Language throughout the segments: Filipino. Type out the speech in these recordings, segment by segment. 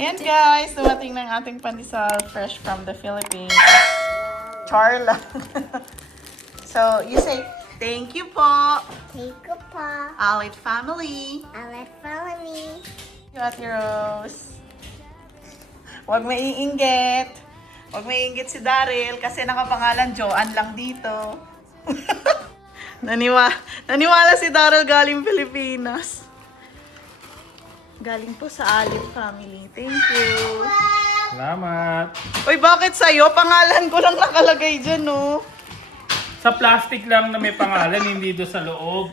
Ayan guys, dumating ng ating pandesal fresh from the Philippines. Char lang. So, you say, thank you po. Thank you po. Alit family. Alat family. You Ate Rose. Huwag maiinggit. Huwag maiinggit si Daryl kasi nakapangalan Joanne lang dito. Naniwala si Daryl galing Pilipinas. Galing po sa Alit family. Thank you. Salamat. Uy, bakit sa'yo? Pangalan ko lang nakalagay dyan, no? Sa plastic lang na may pangalan, hindi doon sa loob.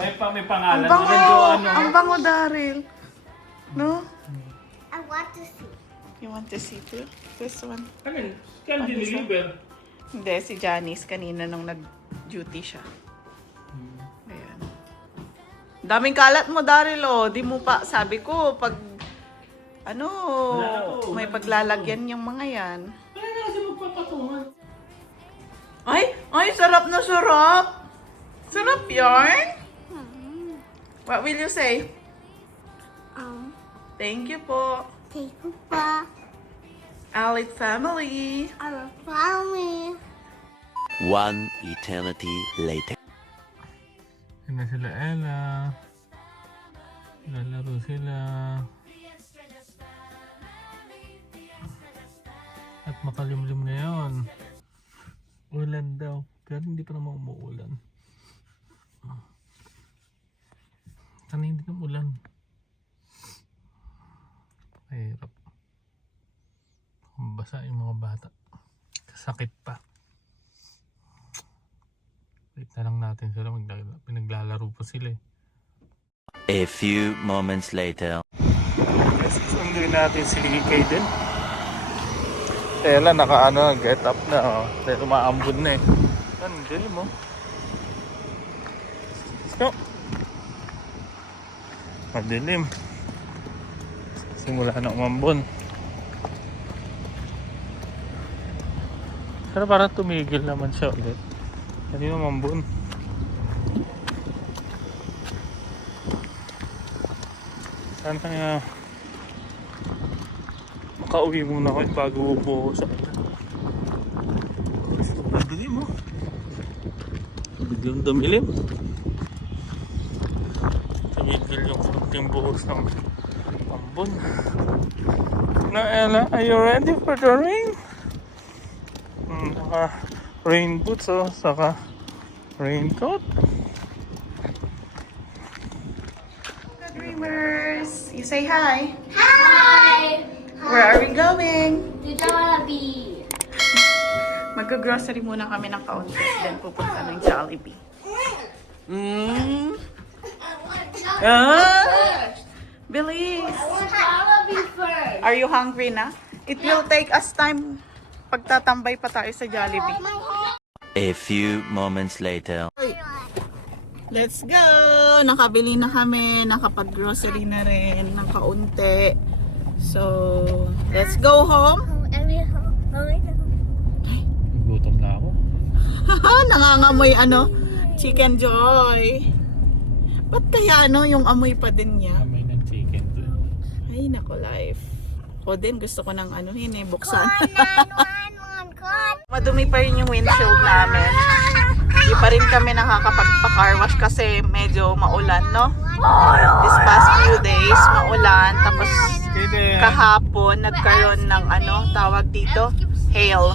May pangalan. Ang bango! Ano? Ang bango, Daryl. No? I want to see. You want to see too? This one? Ano? Can deliver. Hindi, si Janice kanina nung nag-duty siya. Ayan. Daming kalat mo, Daryl, oh. Di mo pa, sabi ko, pag, ano, may paglalagyan yung mga yan. Kaya na kasi magpapatungan. Ay, sarap na sarap. Sarap yarn. What will you say? Thank you po. Thank you po. Alit family. Alat family. One eternity later. Yan na sila Ella. Lalaro sila. At makalimlim ngayon. Ulan daw. Pero hindi pa naman umuulan. Sana hindi na ulan. Mahirap. Basa yung mga bata. Sakit pa. Wait na lang natin sila. Pinaglalaro pa sila eh. A few moments later. Yes, sunduin natin si Kaden. Tela, get up na. Oh. Pero maambun na eh. Dilim mo. Let's go. Madilim. Simula na umambon. Pero parang tumigil naman siya ulit. Hindi na umambon. Saan kaya makauwi muna ako bago upo sa akin. Madilim mo. Biglang dumilim. Tumigil yung konting buhos ng ambon. Na Ella, are you ready for the rain? Saka rain boots saka raincoat. Good dreamers. You say hi. Hi. Where are we going? To Jollibee. Mag-grocery muna kami ng kaunti. Then pupunta ng Jollibee. Bilis! Jollibee first. Are you hungry na? It will take us time pagtatambay pa tayo sa Jollibee. A few moments later. Let's go! Nakabili na kami. Nakapag-grocery na rin ng kaunti. So, let's go home. Gutom na ako. Nangangamoy Chicken Joy. Ba't kaya yung amoy pa din niya? May nag-chicken doon. Ay, nako life. O din, gusto ko ng buksan. Madumi pa rin yung windshield namin. Hindi pa rin kami nakakapagpa-car wash kasi medyo maulan, no? This past few days, maulan. Tapos kahapon, nagkaroon ng tawag dito? Hail.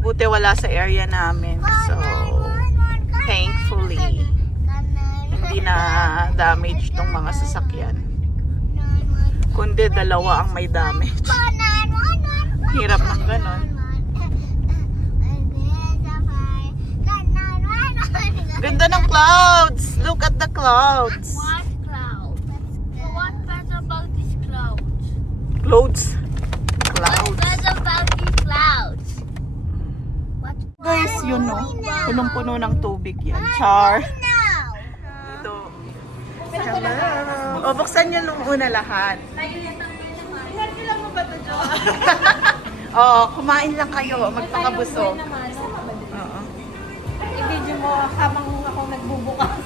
Buti wala sa area namin. So, thankfully, hindi na damage tong mga sasakyan. Kundi dalawa ang may damage. Hirap ng ganon. Ganda ng clouds! Look at the clouds! What cloud? What better about these clouds? Clouds? What Clouds. better about these clouds? What? Guys, yun punong-puno ng tubig yan. Char. Now. Dito. Hello. O, buksan niyo muna lahat. Ilan lang mo ba ito, Jo? Oo, kumain lang kayo. Magpakabusog. Oo. I-video mo habang ako nagbubukas.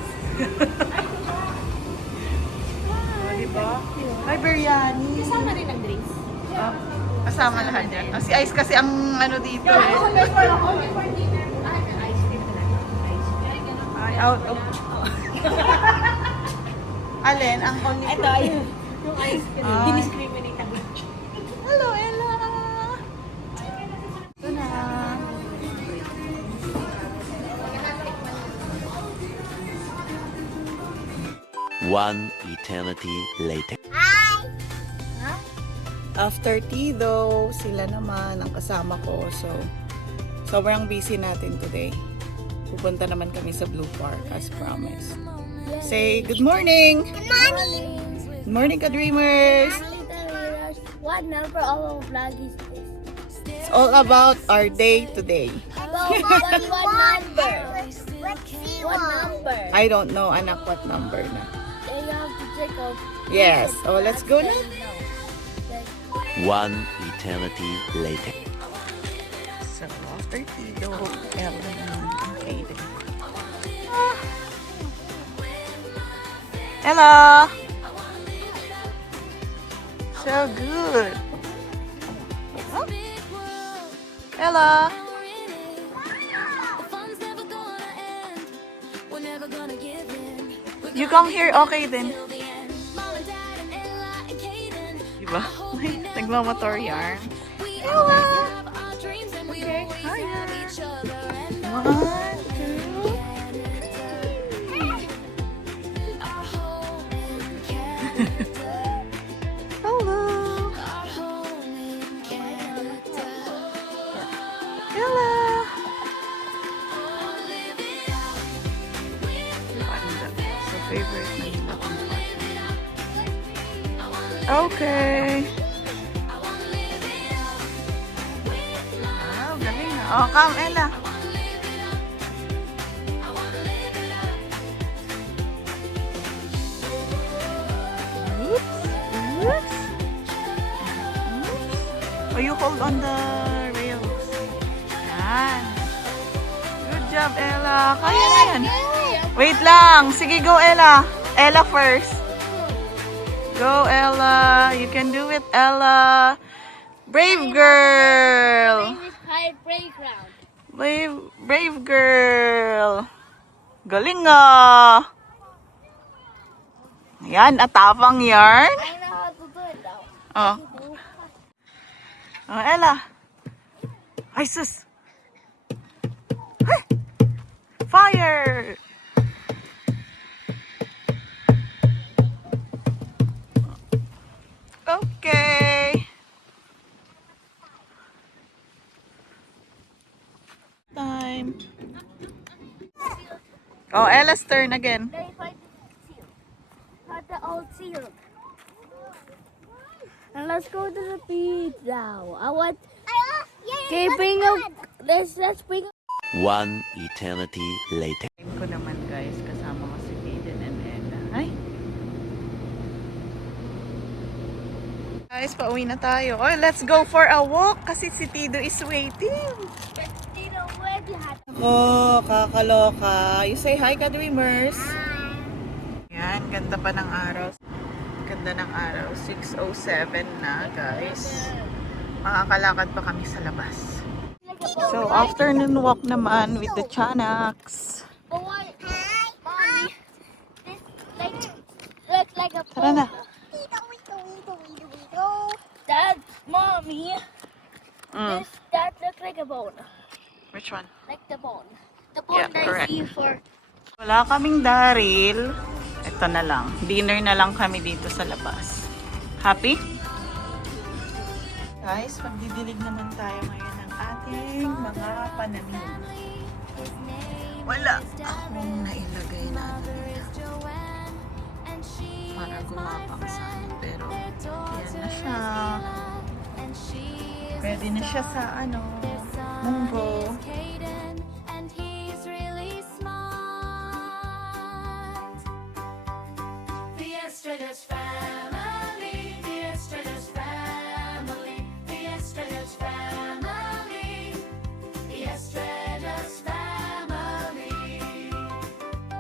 Diba? Hi, kasama lahat yan. Si Ice kasi ang ano dito eh. Ay, out of... Alin? Ang only Ito, ayun. Yung ice cream. Ay. Diniscriminate ako. Hello, Ella! Ito na. One eternity later. After tea though, sila naman ang kasama ko. So, sobrang busy natin today. Pupunta naman kami sa Blue Park as promised. Say good morning! Good morning! Good morning, ka-dreamers! What number of our vlog is this? It's all about our day today. What number? What number? I don't know, anak, what number na. Then you have to check out. Yes. Oh, let's go na. One eternity later. So, after tea though, Hello! So good! Huh? Hello! You come here, okay then. Diba? Nagmamotor yarn. Hello! Okay, hiya! 1, 2. Hello! Hello! Panda. So favorite na nila kung okay. Wow, galing na. Oh, come, Ella. Oops. Oops. Oh, you hold on the rails. Yan. Good job, Ella. Kaya na yan. Wait lang. Sige, go, Ella. Ella first. Go, Ella. You can do it, Ella. Brave girl. This high playground. Brave girl. Galing ah. Yan, atapang yarn. I know how to do it now. Oh. Oh, Ella. Ay, sus. Ay. Fire. Okay. Time. Oh, Ella's turn again. They find the seal. Not the old seal. And let's go to the beach now. I want. Okay, bring up. Let's bring up. One eternity later. Time ko naman guys, kasama ko si Aiden and Ella. Ay! Guys, pauwi na tayo. Oh, let's go for a walk kasi si Tido is waiting. You know where you have. Oh, kakaloka. You say hi, ka-dreamers. Yan, ganda pa ng araw. Ganda ng araw. 6:07 na, guys. Makakalakad pa kami sa labas. So, afternoon walk naman with the Chanaks. Oh, what? Mommy, this like looks like a Tara na. Dad, mommy, Mm. that looks like a bone. Which one? Like the bone. The bone Yeah, that correct. I see for. Wala kaming daril. Ito na lang. Dinner na lang kami dito sa labas. Happy? Guys, magdidilig naman tayo ngayon ng ating mga pananim. Wala akong nailagay na ano nila. Para gumapang sa ano. Pero, yan na siya. Pwede na siya sa ano, munggo. The extra just